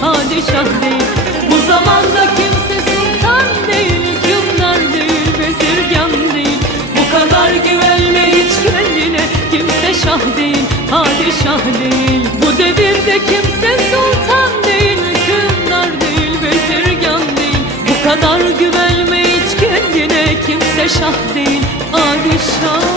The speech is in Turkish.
padişah değil Bu zamanda kimse sultan değil Hükümdar değil, bezirgan değil. Bu kadar güvenme hiç kendine Kimse şah değil, padişah değil. Bu devirde kimse sultan değil Hükümdar değil, bezirgan değil. Bu kadar güvenme hiç kendine Kimse şah değil, padişah